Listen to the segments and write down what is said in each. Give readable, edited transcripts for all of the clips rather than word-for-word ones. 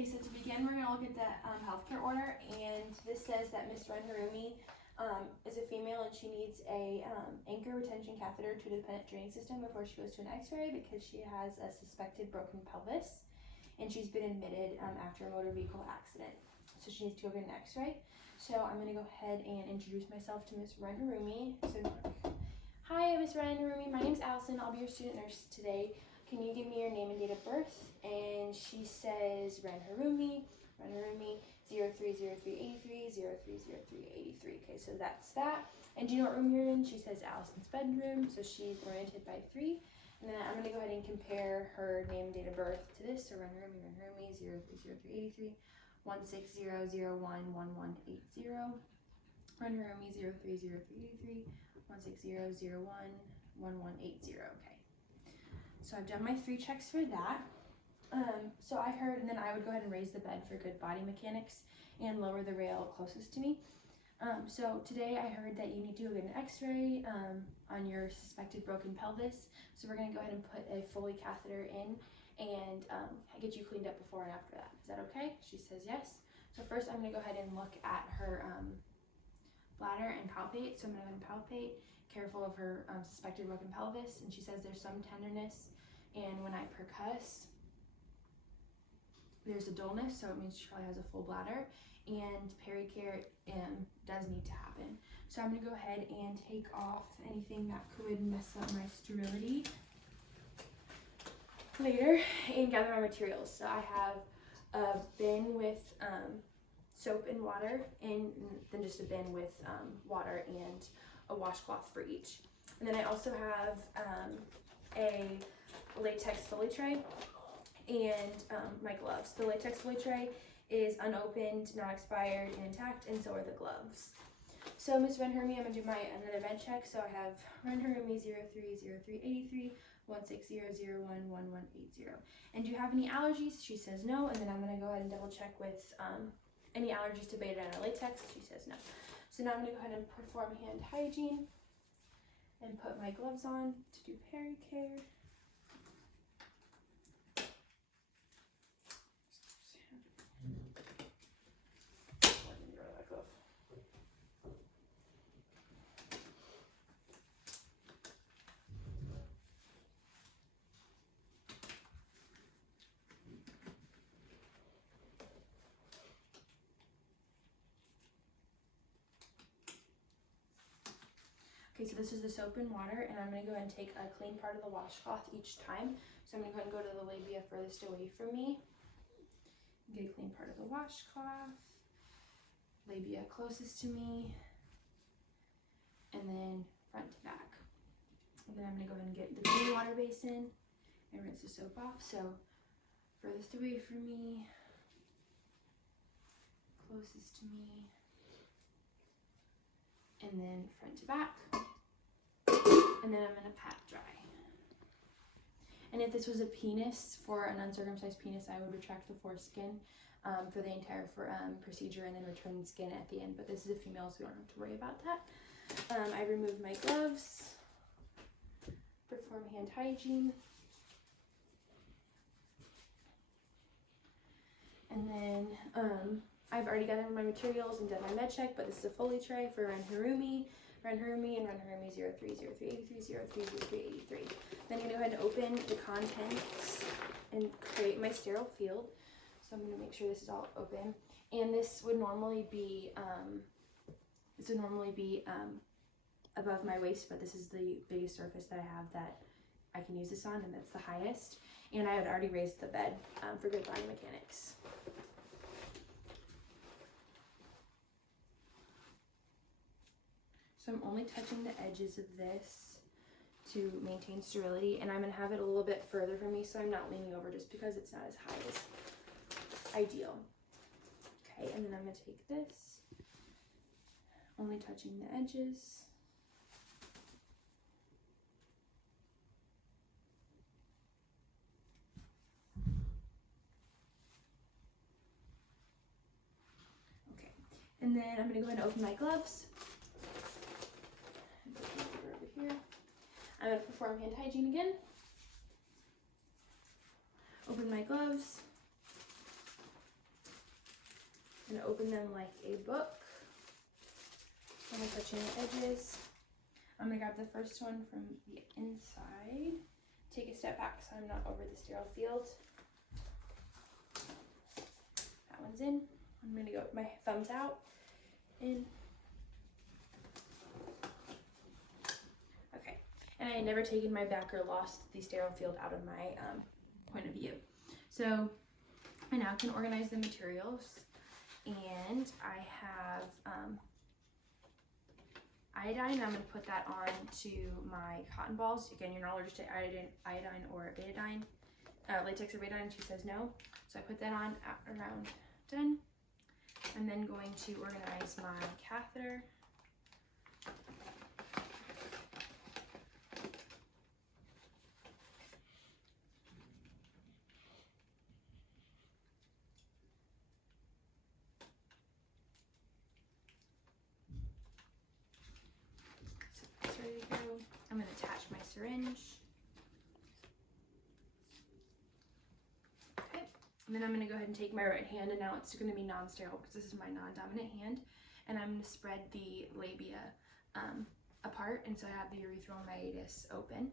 Okay, so to begin, we're going to look at the healthcare order, and this says that Miss Ren Harumi is a female and she needs a anchor retention catheter to the dependent drainage system before she goes to an x-ray because she has a suspected broken pelvis, and she's been admitted after a motor vehicle accident. So she needs to go get an x-ray. So I'm going to go ahead and introduce myself to Miss Ren Harumi. So, hi, Miss Ren Harumi. My name's Allison. I'll be your student nurse today. Can you give me your name and date of birth? And she says Ren Harumi, 030383, 030383. Okay, so that's that. And do you know what room you're in? She says Allison's bedroom, so she's oriented by 3. And then I'm going to go ahead and compare her name and date of birth to this. So Ren Harumi, 030383, 160011180. Ren Harumi, 030383, 160011180. Okay. So I've done my 3 checks for that. So I heard, and then I would go ahead and raise the bed for good body mechanics and lower the rail closest to me. So today I heard that you need to go get an x-ray on your suspected broken pelvis. So we're going to go ahead and put a Foley catheter in and get you cleaned up before and after that. Is that okay? She says yes. So first I'm going to go ahead and look at her bladder and palpate. So I'm going to go ahead and palpate, careful of her suspected broken pelvis. And she says there's some tenderness, and when I percuss, there's a dullness, so it means she probably has a full bladder, and pericare does need to happen. So I'm going to go ahead and take off anything that could mess up my sterility later and gather my materials. So I have a bin with soap and water, and then just a bin with water and a washcloth for each. And then I also have a latex Foley tray and my gloves. The latex Foley tray is unopened, not expired, and intact, and so are the gloves. So Miss Ren Harumi, I'm going to do another med check. So I have Ren Harumi, 030383, 160011180. And do you have any allergies? She says no. And then I'm going to go ahead and double check with any allergies to betadine or latex. She says no. So now I'm going to go ahead and perform hand hygiene and put my gloves on to do pericare. Okay, so this is the soap and water, and I'm going to go ahead and take a clean part of the washcloth each time. So I'm going to go ahead and go to the labia furthest away from me. Get a clean part of the washcloth, labia closest to me, and then front to back. And then I'm going to go ahead and get the clean water basin and rinse the soap off. So furthest away from me, closest to me, and then front to back. And then I'm going to pat dry. And if this was a penis, for an uncircumcised penis, I would retract the foreskin for the entire procedure and then return the skin at the end. But this is a female, so we don't have to worry about that. I remove my gloves, perform hand hygiene, and then I've already gathered my materials and done my med check, but this is a Foley tray for Ren Harumi, and Ren Harumi 030383, 030383. Then I'm going to go ahead and open the contents and create my sterile field. So I'm going to make sure this is all open. And this would normally be above my waist, but this is the biggest surface that I have that I can use this on, and that's the highest. And I had already raised the bed for good body mechanics. So I'm only touching the edges of this to maintain sterility, and I'm going to have it a little bit further from me, so I'm not leaning over just because it's not as high as ideal. Okay, and then I'm going to take this, only touching the edges. Okay, and then I'm going to go ahead and open my gloves. Over here. I'm going to perform hand hygiene again. Open my gloves. I'm going to open them like a book. I'm going to touch in the edges. I'm going to grab the first one from the inside. Take a step back so I'm not over the sterile field. That one's in. I'm going to go with my thumbs out. In. Okay. And I had never taken my back or lost the sterile field out of my point of view. So I now can organize the materials. And I have iodine. I'm going to put that on to my cotton balls. Again, you're not allergic to iodine or betadine, latex or betadine. She says no. So I put that on at around done. I'm then going to organize my catheter. So that's ready to go. I'm going to attach my syringe. And then I'm going to go ahead and take my right hand, and now it's going to be non-sterile because this is my non-dominant hand. And I'm going to spread the labia apart, and so I have the urethral meatus open.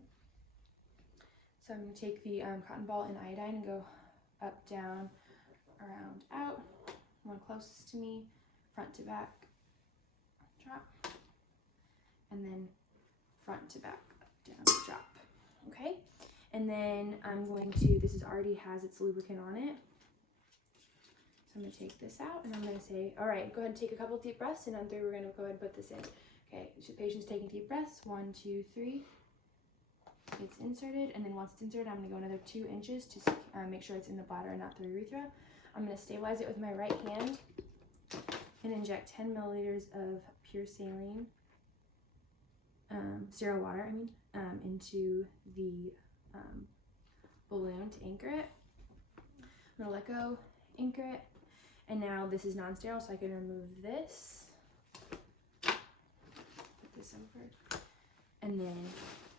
So I'm going to take the cotton ball and iodine and go up, down, around, out. One closest to me, front to back, drop. And then front to back, up, down, drop. Okay? And then I'm going to, this already has its lubricant on it. So I'm going to take this out and I'm going to say, all right, go ahead and take a couple deep breaths, and on 3 we're going to go ahead and put this in. Okay, so patient's taking deep breaths. 1, 2, 3. It's inserted, and then once it's inserted, I'm going to go another 2 inches to make sure it's in the bladder and not the urethra. I'm going to stabilize it with my right hand and inject 10 milliliters of pure saline, sterile water, into the balloon to anchor it. I'm going to let go, anchor it, and now this is non-sterile, so I can remove this, put this over, and then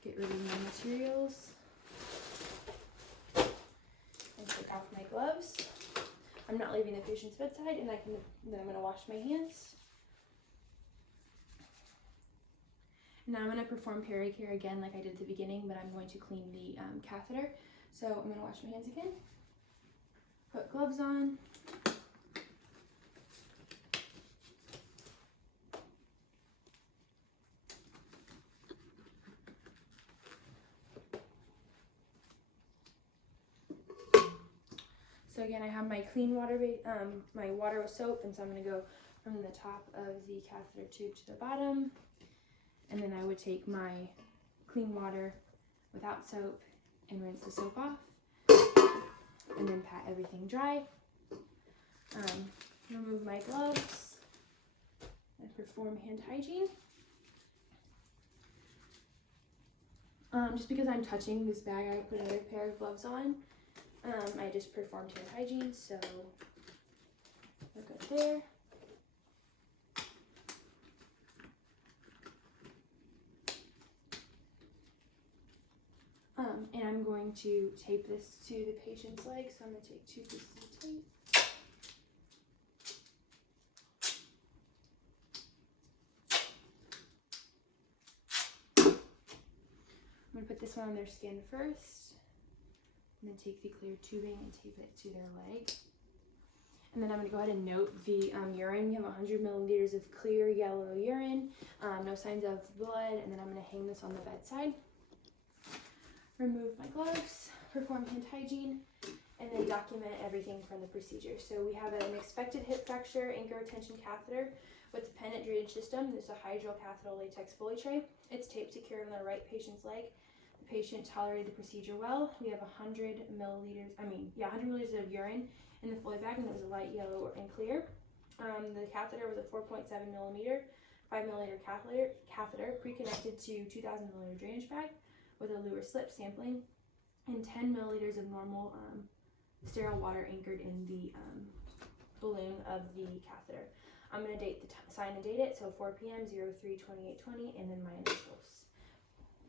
get rid of my materials, and take off my gloves. I'm not leaving the patient's bedside, and then I'm going to wash my hands. Now I'm going to perform pericare again like I did at the beginning, but I'm going to clean the catheter. So I'm going to wash my hands again, put gloves on, so again I have my clean water, my water with soap, and so I'm going to go from the top of the catheter tube to the bottom. And then I would take my clean water without soap and rinse the soap off. And then pat everything dry. Remove my gloves and perform hand hygiene. Just because I'm touching this bag, I put another pair of gloves on. I just performed hand hygiene, so we're good there. And I'm going to tape this to the patient's leg, so I'm going to take 2 pieces of tape. I'm going to put this one on their skin first, and then take the clear tubing and tape it to their leg. And then I'm going to go ahead and note the urine. We have 100 milliliters of clear yellow urine, no signs of blood, and then I'm going to hang this on the bedside. Remove my gloves, perform hand hygiene, and then document everything from the procedure. So we have an expected hip fracture anchor retention catheter with a pendant drainage system. There's a hydrocatheter latex Foley tray. It's taped secure on the right patient's leg. The patient tolerated the procedure well. We have 100 milliliters of urine in the Foley bag, and it was a light yellow and clear. The catheter was a 4.7 millimeter, 5 milliliter catheter pre-connected to 2,000 milliliter drainage bag with a Luer slip sampling, and 10 milliliters of normal sterile water anchored in the balloon of the catheter. I'm going to sign and date it, so 4 p.m. 03/28/20, and then my initials.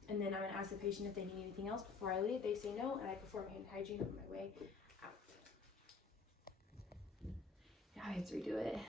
And then I'm going to ask the patient if they need anything else before I leave. They say no, and I perform hand hygiene on my way out. Now I redo it.